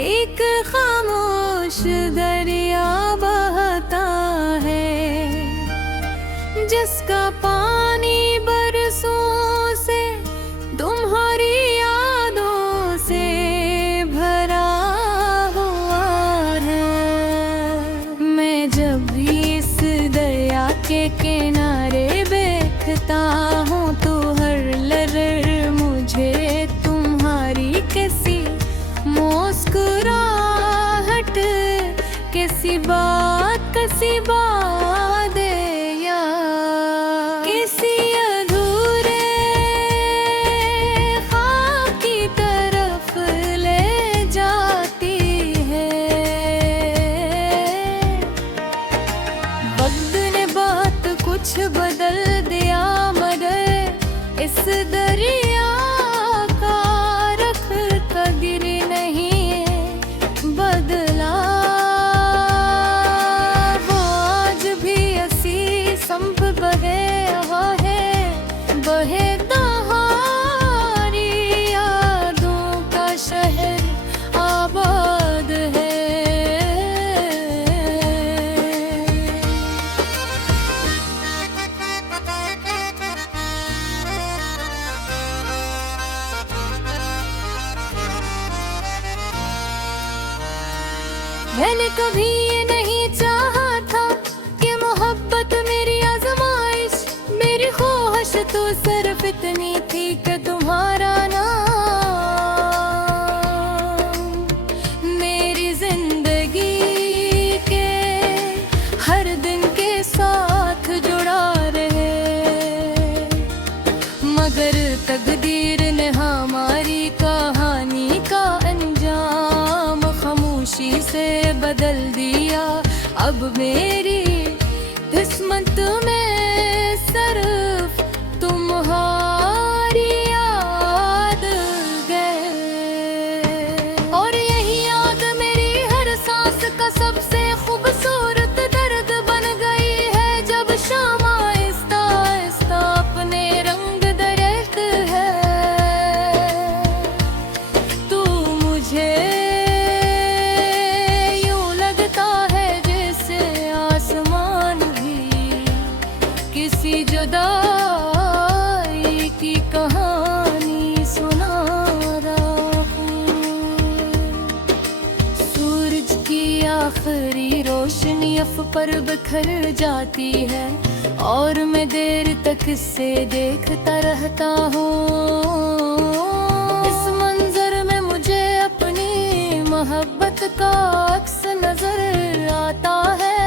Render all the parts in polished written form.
एक खामोश दरिया बहता है, जिसका पानी बरसों से तुम्हारी यादों से भरा हुआ है। मैं जब भी इस दरिया के किनारे देखता हूँ तो हर लहर मुझे तुम्हारी किसी मुस्कुराहट, किसी बात दे या किसी अधूरे ख्वाब की तरफ ले जाती है। वक्त ने बात कुछ बदल दिया मगर इस दरिया का रख कदर नहीं बदला। वो आज भी ऐसी संभ बहे रहा है, बहे तुम्हारी यादों का शहर आबाद है। मैंने कभी ये नहीं चाहा था कि मोहब्बत मेरी आजमाइश, मेरी ख्वाहिश तो सिर्फ इतनी थी कि तुम्हारा नाम मेरी जिंदगी के हर दिन के साथ जुड़ा रहे। मगर तकदीर ने हमारी कहानी का अंजाम खामोशी से बदल दिया। अब मेरी किस्मत में सिर्फ तुम्हारी याद गए, और यही याद मेरी हर सांस का सबसे खूबसूरत दर्द बन गई है। जब शाम आहिस्ता आहिस्ता अपने रंग दरख्त है, तू मुझे किसी जुदाई की कहानी सुना रहा हूँ। सूरज की आखिरी रोशनी अफ पर बिखर जाती है, और मैं देर तक इससे देखता रहता हूँ। इस मंजर में मुझे अपनी मोहब्बत का अक्स नजर आता है,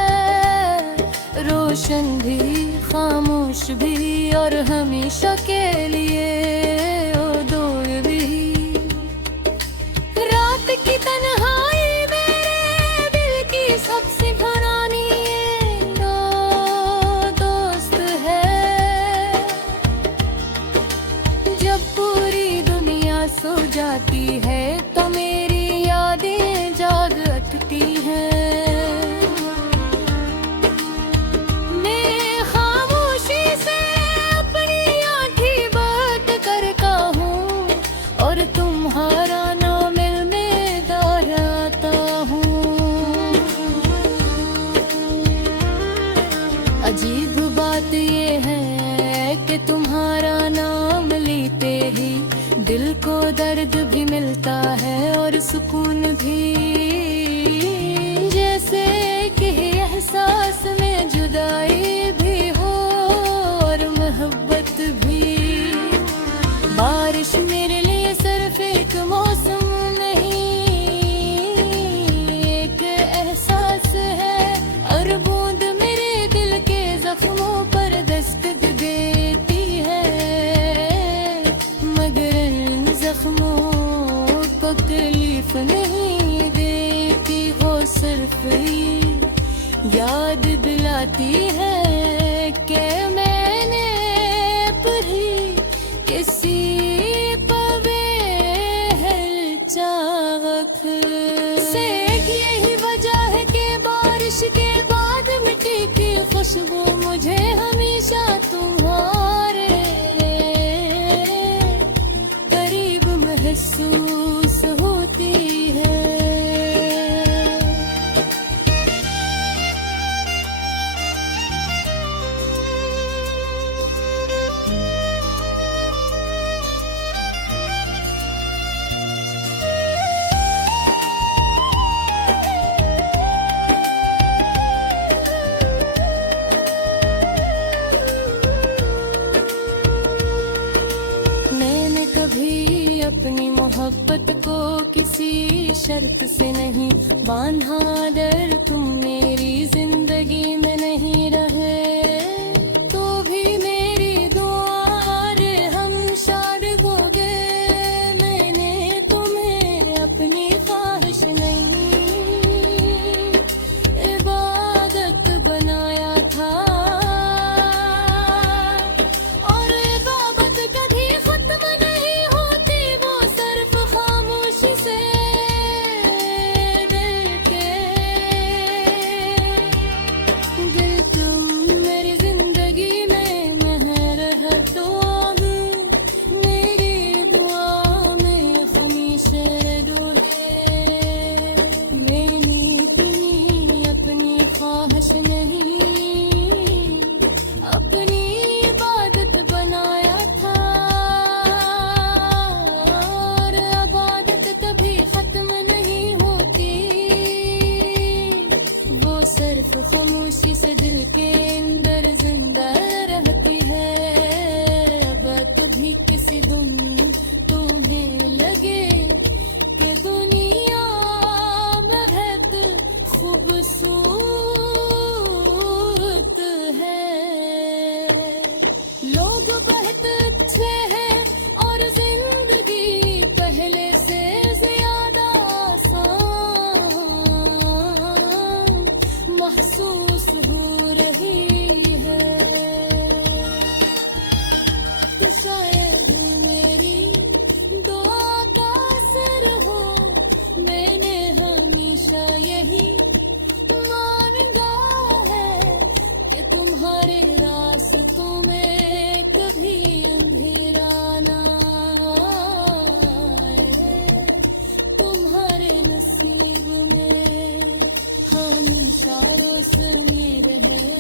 रोशन भी खामोश भी और हमेशा के लिए ओ दूर भी। रात की तन्हाई मेरे दिल की सबसे पुरानी दोस्त है। जब पूरी दुनिया सो जाती है तो मेरी यादें जाग उठती हैं। तुम्हारा नाम में दोहराता हूँ। अजीब बात ये है कि तुम्हारा नाम लेते ही दिल को दर्द भी मिलता है और सुकून भी, जैसे कि एहसास में जुदाई भी हो और मोहब्बत भी। बारिश मेरे लिए सिर्फ एक मौसम नहीं, एक एहसास है, और बूंद मेरे दिल के जख्मों पर दस्तक देती है। मगर इन जख्मों को तकलीफ नहीं देती, वो सिर्फ याद दिलाती है कि मैंने पढ़ी किसी से। यही वजह है कि बारिश के बाद मिट्टी की खुशबू मुझे हमेशा तुम्हारे करीब महसूस होती है। शर्त से नहीं बांधा डर, तुम मेरी जिंदगी में नहीं रहे तो भी मेरी दुआ रे हम शाद हो गए। मैंने तुम्हें अपनी ख्वाहिश नहीं इबादत बनाया था, और इबादत कभी खत्म नहीं होती, वो सिर्फ खामोशी से दिल के। दिल तुम मेरी जिंदगी में महर है तो अब मेरी दुआ में हमेशा डोले। मैंने तुम्हें अपनी ख्वाहिश नहीं अपनी इबादत बनाया था, और इबादत कभी खत्म नहीं होती, वो सिर्फ खामोशी से दिल के अंदर जिंदा रहती है। अब कभी किसी दिन तुम्हें लगे कि दुनिया में बहुत खूबसूरत है, लोग बहुत अच्छे हैं और जिंदगी पहले से ज्यादा आसान महसूस हो रही है। तो शायद मेरी दुआ का असर हो, मैंने हमेशा यही माना है कि तुम्हारे रास्तों में कभी अंधेरा ना आए, तुम्हारे नसीब में हमेशा रोशनी रहे।